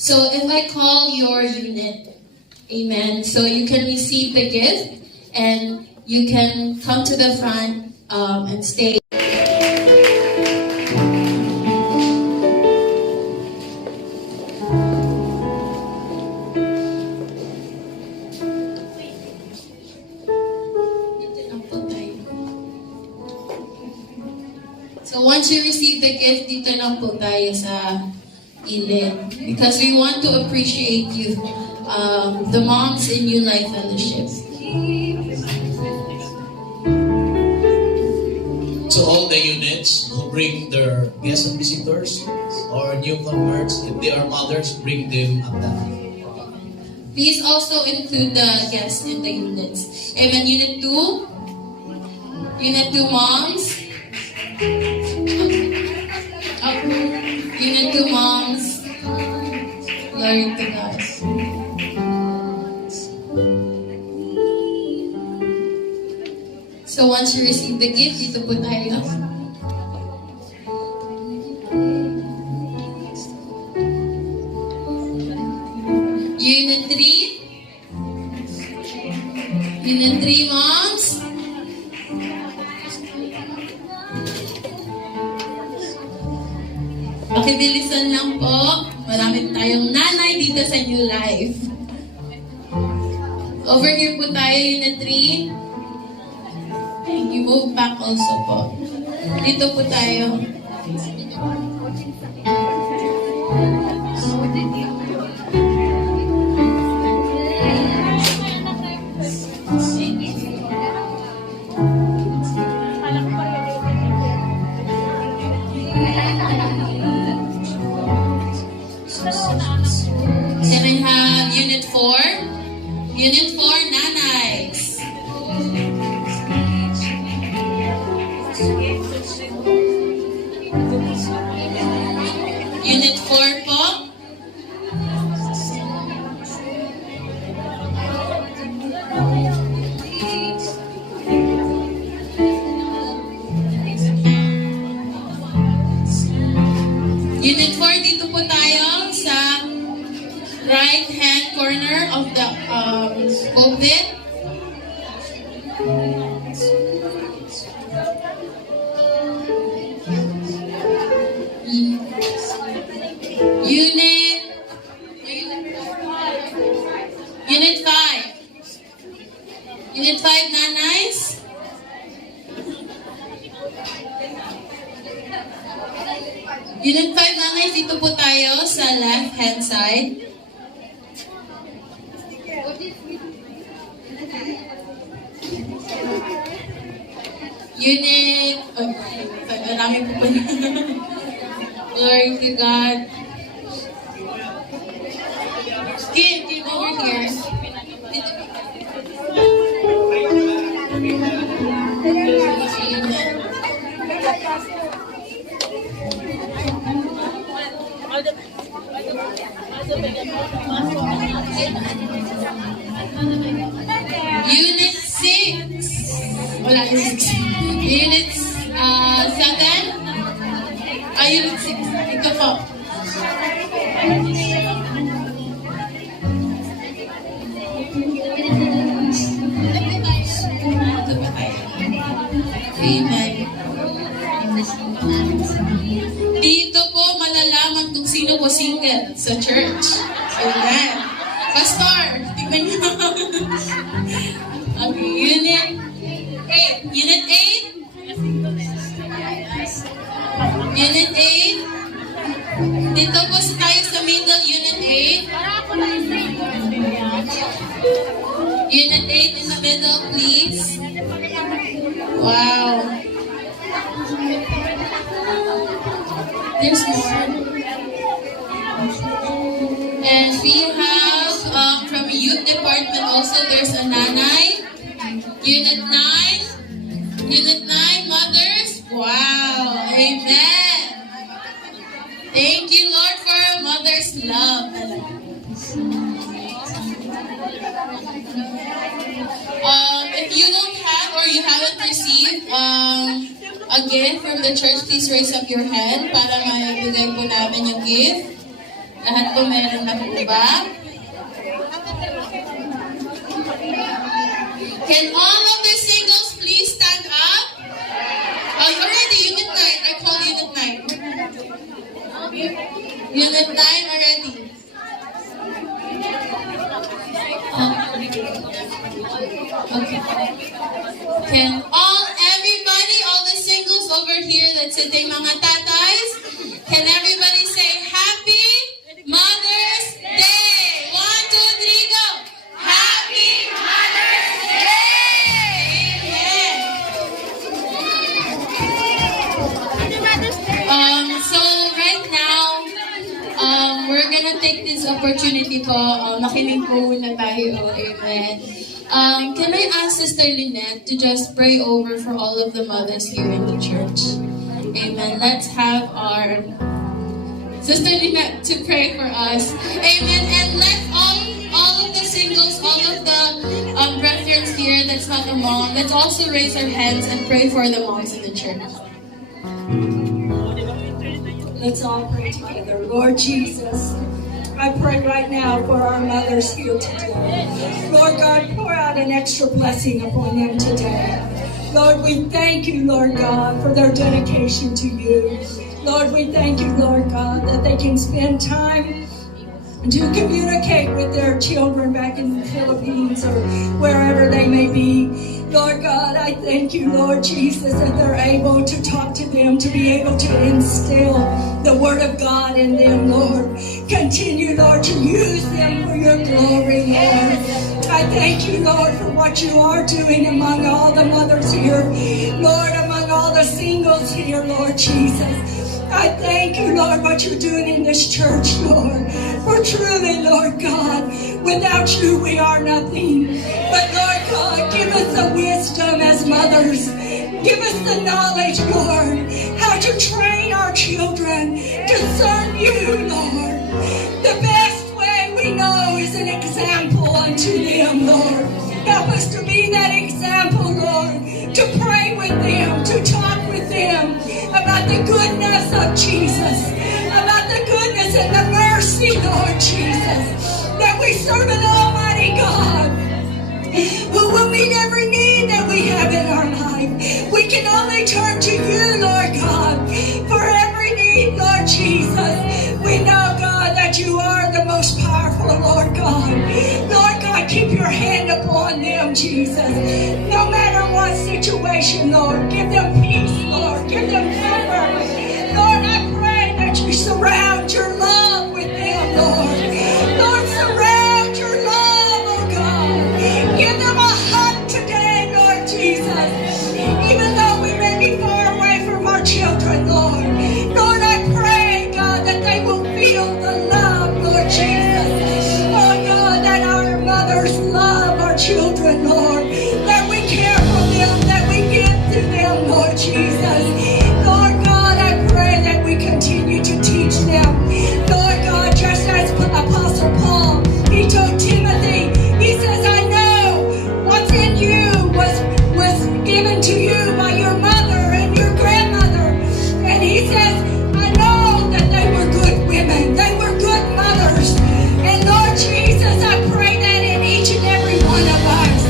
So if I call your unit, amen, so you can receive the gift and you can come to the front and stay. So once you receive the gift, dito lang po tayo sa ilid. Because we want to appreciate you, the moms in New Life Fellowship. So all the units who bring their guests and visitors or newcomers, if they are mothers, bring them up that. Please also include the guests in the units. Amen. Unit 2. Unit 2 moms. Unit 2 moms. Glory to God. So once you receive the gift, dito po tayo. Unit 3. Unit 3 moms. Pakibilisan lang po. Marami tayong nanay dito sa New Life. Over here po tayo, Unit 3. And you move back also po. Dito po tayo. Then I have Unit 4. Unit 4, nanays. Unit 4 po. Unit 4, dito po tayo sa right hand corner of the pulpit. Unit 5. Unit 5, nanays. Unit 5, nanays, dito po tayo sa left hand side. Unit, marami po pa na. Glory to God. Kim over here. Unit 6. Wala yung 6. Unit 7. Unit 6. Ito po. Amen. Dito po malalaman kung sino po single sa church. Amen. Pastor, tingnan niyo. Okay, Unit 8. Unit 8. Unit 8. Dito po tayo sa middle, Unit 8. Unit 8 in the middle, please. Wow. There's more. And we have from the youth department also, there's a nanay. Unit 9. Unit 9, mothers. Wow. Amen. Thank you, Lord, for mother's love. If you don't have or you haven't received a gift from the church, please raise up your hand para maibigay po namin yung gift. Lahat po meron na po ba? Can all of the singles please stand up? Oh, you're ready, Unit 9. I call Unit 9. Unit 9 already. Okay. Can everybody, all the singles over here that's sitting, mga tatays, can everybody say Happy Mother's Day? 1, 2, 3, go! Happy Mother's Day! Amen. So right now, we're gonna take this opportunity po, makinig po muna tayo, amen. Can I ask Sister Lynette to just pray over for all of the mothers here in the church? Amen. Let's have our Sister Lynette to pray for us. Amen. And let all of the singles, all of the brethren here that's not a mom, let's also raise our hands and pray for the moms in the church. Let's all pray together. Lord Jesus, I pray right now for our mothers here today. Lord God, pour out an extra blessing upon them today. Lord, we thank you, Lord God, for their dedication to you. Lord, we thank you, Lord God, that they can spend time to communicate with their children back in the Philippines or wherever they may be. Lord God, I thank you, Lord Jesus, that they're able to talk to them, to be able to instill the Word of God in them, Lord. Continue, Lord, to use them for your glory, Lord. I thank you, Lord, for what you are doing among all the mothers here, Lord, among all the singles here, Lord Jesus. I thank you, Lord, what you're doing in this church, Lord. For truly, Lord God, without you we are nothing. But Lord God, give us the wisdom as mothers. Give us the knowledge, Lord, how to train our children to serve you, Lord. The best way we know is an example unto them, Lord. Help us to be that example, Lord, to pray with them, to talk with them about the goodness of Jesus, about the goodness and the mercy, Lord Jesus, that we serve an almighty God who will meet every need that we have in our life. We can only turn to you, Lord God, for every need, Lord Jesus. We know, God, that you are the most powerful, Lord God. Lord God, keep your hand upon them, Jesus. No matter what situation, Lord, give them peace, Lord. Give them comfort. Lord, I pray that you surround your love with them, Lord. Lord, surround your love, oh God. Give them a hug today, Lord Jesus. Even though we may be far away from our children, Lord. Lord, I pray, God, that they will feel the love, Lord Jesus. Oh God, that our mothers love our children, Lord. That we care for them, that we give to them, Lord Jesus. Lord God, I pray that we continue to teach them. Lord God, just as Apostle Paul, he told Timothy, he says, I know what's in you was given to you by your mother and your grandmother. And he says, I know that they were good women. They were good mothers. And Lord Jesus, I pray that in each and every one of us,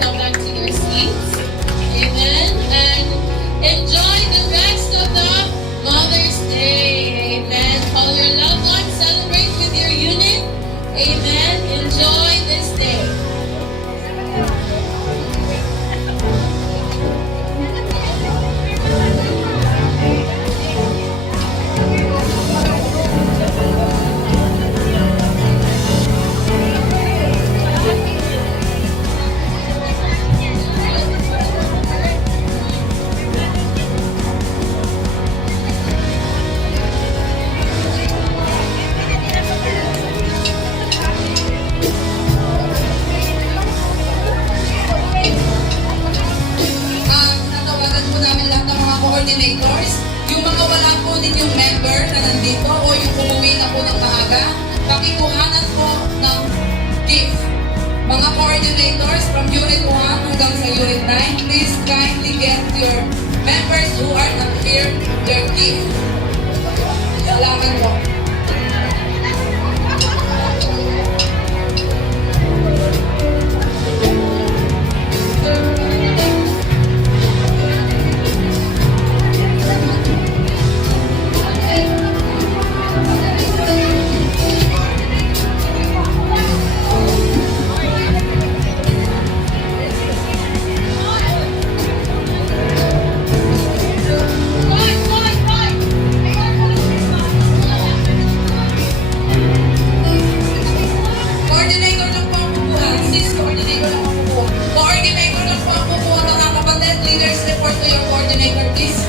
come back to your seats. Amen. And enjoy the rest of the Mother's Day. Amen. Call your loved ones, celebrate with your unit. Amen. Enjoy this day. Natawagan po namin lahat ng mga coordinators. Yung mga wala po ninyong member na nandito o yung umuwi na po ng maaga, pakikuhanan po ng gift. Mga coordinators from Unit 1 hanggang sa Unit 9, please kindly get your members who are not here their gift. Salamat po. Coordinator lang po ang kukuha. Sis, coordinator lang ang kukuha. Coordinator lang po ang kukuha, mga kapatid. Leaders report to your coordinator, please.